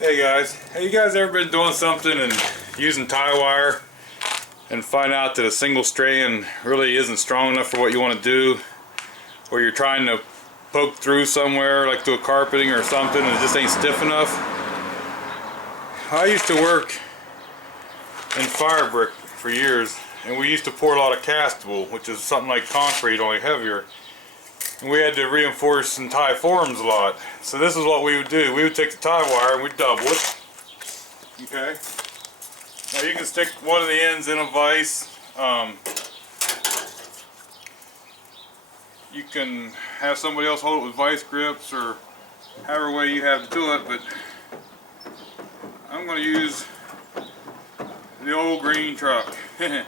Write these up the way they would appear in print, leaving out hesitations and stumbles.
Hey guys, have you guys ever been doing something and using tie wire and find out that a single strand really isn't strong enough for what you want to do, or you're trying to poke through somewhere like through a carpeting or something and it just ain't stiff enough? I used to work in fire brick for years, and we used to pour a lot of castable, which is something like concrete, only heavier. And we had to reinforce and tie forms a lot. So this is what we would do. We would take the tie wire and we'd double it. Okay. Now you can stick one of the ends in a vise. You can have somebody else hold it with vice grips or however way you have to do it, but I'm going to use the old green truck to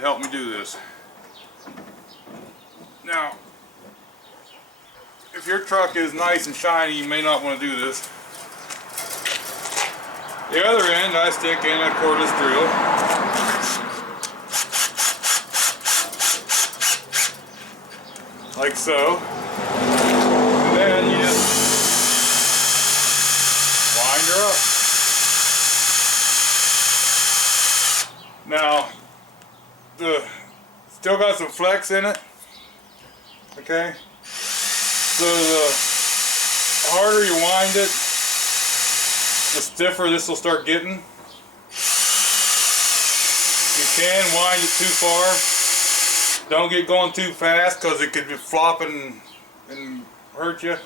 help me do this. Now, if your truck is nice and shiny, you may not want to do this. The other end I stick in a cordless drill. Like so. And then you just wind her up. Now, still got some flex in it. Okay? So the harder you wind it, the stiffer this will start getting. You can wind it too far. Don't get going too fast because it could be flopping and hurt you.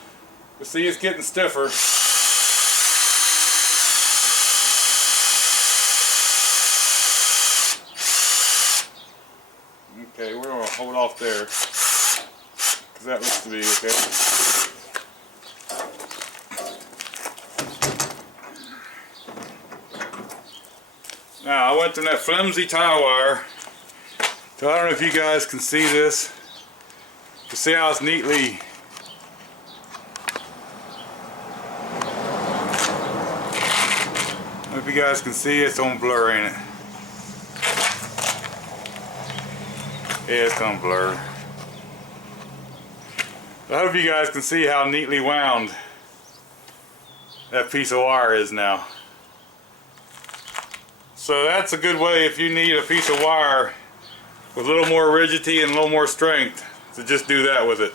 But see, it's getting stiffer. Okay, we're going to hold off there, because that looks to be okay. Now I went through that flimsy tie wire. So I don't know if you guys can see this. You see how it's neatly I hope you guys can see it's on blur, ain't it? Yeah, it's on blur. I hope you guys can see how neatly wound that piece of wire is now. So that's a good way if you need a piece of wire with a little more rigidity and a little more strength to just do that with it.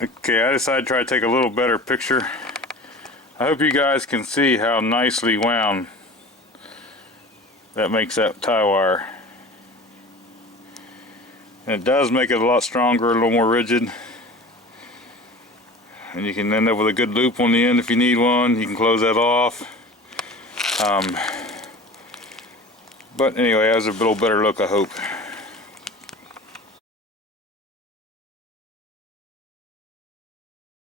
Okay, I decided to try to take a little better picture. I hope you guys can see how nicely wound that makes that tie wire. And it does make it a lot stronger, a little more rigid. And you can end up with a good loop on the end if you need one. You can close that off. But anyway, that was a little better look, I hope.